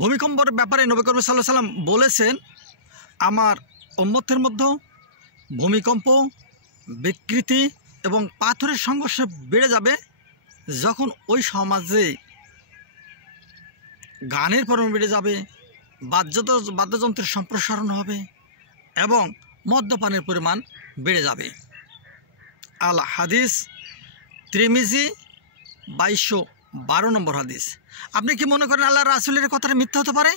ভূমিকম্পের ব্যাপারে নবী করিম সাল্লাল্লাহু আলাইহি সাল্লাম বলেছেন, আমার উম্মতের মধ্যে ভূমিকম্প, বিকৃতি এবং পাথরের সংঘর্ষ বেড়ে যাবে যখন ওই সমাজে গানের পরিমাণ বেড়ে যাবে, বাদ্যযন্ত্রের সম্প্রসারণ হবে এবং মদ্যপানের পরিমাণ বেড়ে যাবে। আল হাদিস তিরমিজি 2212 নম্বর হাদিস। আপনি কি মনে করেন আল্লাহ রাসূলের কথাটা মিথ্যা হতে পারে?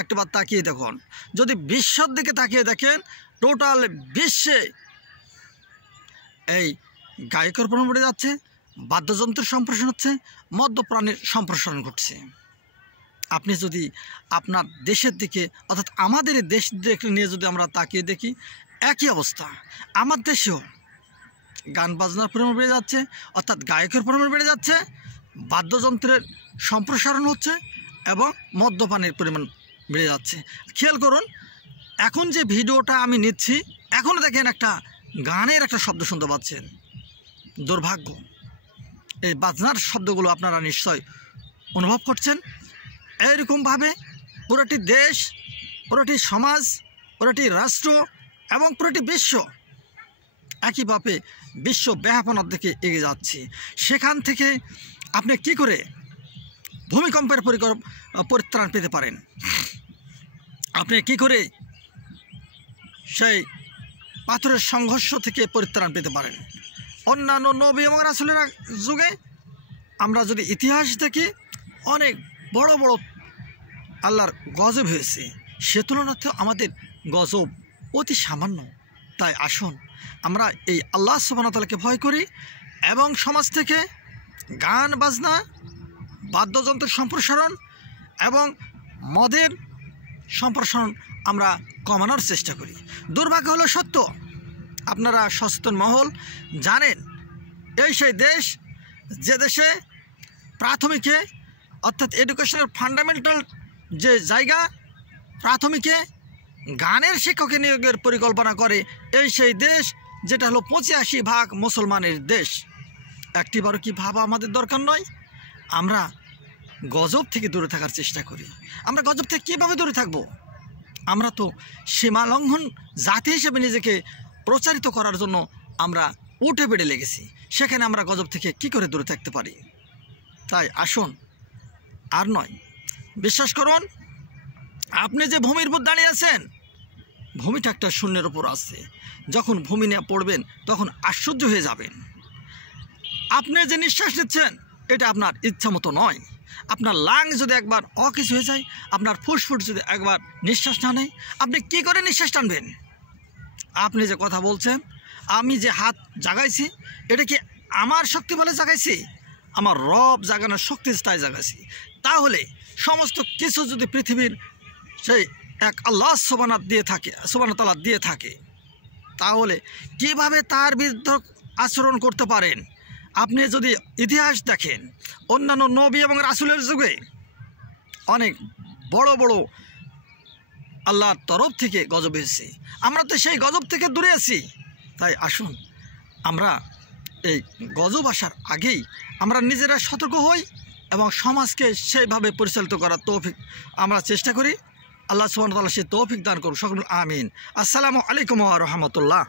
একটাবার তাকিয়ে দেখুন, যদি বিশ্বর দিকে তাকিয়ে দেখেন, টোটাল বিশ্বে এই গায়কের পরিমাণ বেড়ে যাচ্ছে, বাদ্যযন্ত্রের সম্প্রসারণ হচ্ছে, মদ্যপানের সম্প্রসারণ ঘটছে। আপনি যদি আপনার দেশের দিকে অর্থাৎ আমাদের দেশ নিয়ে যদি আমরা তাকিয়ে দেখি, একই অবস্থা। আমার দেশেও গান বাজনার পরিমাণ বেড়ে যাচ্ছে, অর্থাৎ গায়কের পরিমাণ বেড়ে যাচ্ছে, বাদ্যযন্ত্রের সম্প্রসারণ হচ্ছে এবং মদ্যপানের পরিমাণ বেড়ে যাচ্ছে। খেয়াল করুন, এখন যে ভিডিওটা আমি নিচ্ছি, এখনও দেখেন একটা গানের একটা শব্দ শুনতে পাচ্ছেন। দুর্ভাগ্য, এই বাজনার শব্দগুলো আপনারা নিশ্চয় অনুভব করছেন। এইরকমভাবে পুরোটি দেশ, পুরোটি সমাজ, পুরোটি রাষ্ট্র এবং পুরোটি বিশ্ব একইভাবে বিশ্ব ব্যাপনার দিকে এগিয়ে যাচ্ছে। সেখান থেকে আপনি কি করে ভূমিকম্পের পরিত্রাণ পেতে পারেন? আপনি কি করে সেই পাথরের সংঘর্ষ থেকে পরিত্রাণ পেতে পারেন? অন্যান্য নবী এবং রাসূলের যুগে আমরা যদি ইতিহাস দেখি, অনেক বড় বড় আল্লাহর গজব হয়েছে, সে তুলনাতে আমাদের গজব অতি সামান্য। তাই আসুন আমরা এই আল্লাহ সুবহানাহু ওয়া তাআলাকে ভয় করি এবং সমাজ থেকে গান বাজনা, বাদ্যযন্ত্রের সম্প্রসারণ এবং মদের সম্প্রসারণ আমরা কমানোর চেষ্টা করি। দুর্ভাগ্য হলো সত্য, আপনারা সচেতন মহল জানেন, এই সেই দেশ যে দেশে প্রাথমিকে অর্থাৎ এডুকেশনের ফান্ডামেন্টাল যে জায়গা, প্রাথমিকে গানের শিক্ষকের নিয়োগের পরিকল্পনা করে, এই সেই দেশ যেটা হলো 85% মুসলমানের দেশ। একটিবারও কি ভাবা আমাদের দরকার নয়? আমরা গজব থেকে দূরে থাকার চেষ্টা করি। আমরা গজব থেকে কীভাবে দূরে থাকব? আমরা তো সীমা লঙ্ঘন জাতি হিসেবে নিজেকে প্রচারিত করার জন্য আমরা উঠে বেড়ে লেগেছি। সেখানে আমরা গজব থেকে কি করে দূরে থাকতে পারি? তাই আসুন, আর নয়, বিশ্বাস করুন, আপনি যে ভূমির উপর দাঁড়িয়ে আছেন, ভূমিটা একটা শূন্যের উপর আছে। যখন ভূমি নিয়ে পড়বেন তখন আশ্চর্য হয়ে যাবেন। আপনি যে নিঃশ্বাস নিচ্ছেন, এটা আপনার ইচ্ছা মতো নয়। আপনার লাং যদি একবার অকেজ হয়ে যায়, আপনার ফুসফুস যদি একবার নিঃশ্বাস না নেয়, আপনি কি করে নিঃশ্বাস টানবেন? আপনি যে কথা বলছেন, আমি যে হাত জাগাইছি, এটা কি আমার শক্তি বলে জাগাইছি? আমার রব জাগানোর শক্তি তাই জাগাইছি। তাহলে সমস্ত কিছু যদি পৃথিবীর সেই এক আল্লাহ সুবহানাহু ওয়া তাআলা দিয়ে থাকে, তাহলে কিভাবে তার বিরুদ্ধে আচরণ করতে পারেন? আপনি যদি ইতিহাস দেখেন, অন্যান্য নবী এবং রাসূলের যুগে অনেক বড় বড় আল্লাহর তরফ থেকে গজব এসেছে। আমরা তো সেই গজব থেকে দূরে আছি। তাই আসুন আমরা এই গজব আসার আগেই আমরা নিজেরা সতর্ক হই এবং সমাজকে সেইভাবে পরিচালিত করার তৌফিক আমরা চেষ্টা করি। আল্লাহ সুবহানাহু ওয়া তাআলা সে তৌফিক দান করুন। সকল আমিন। আসসালামু আলাইকুম ওয়া রাহমাতুল্লাহ।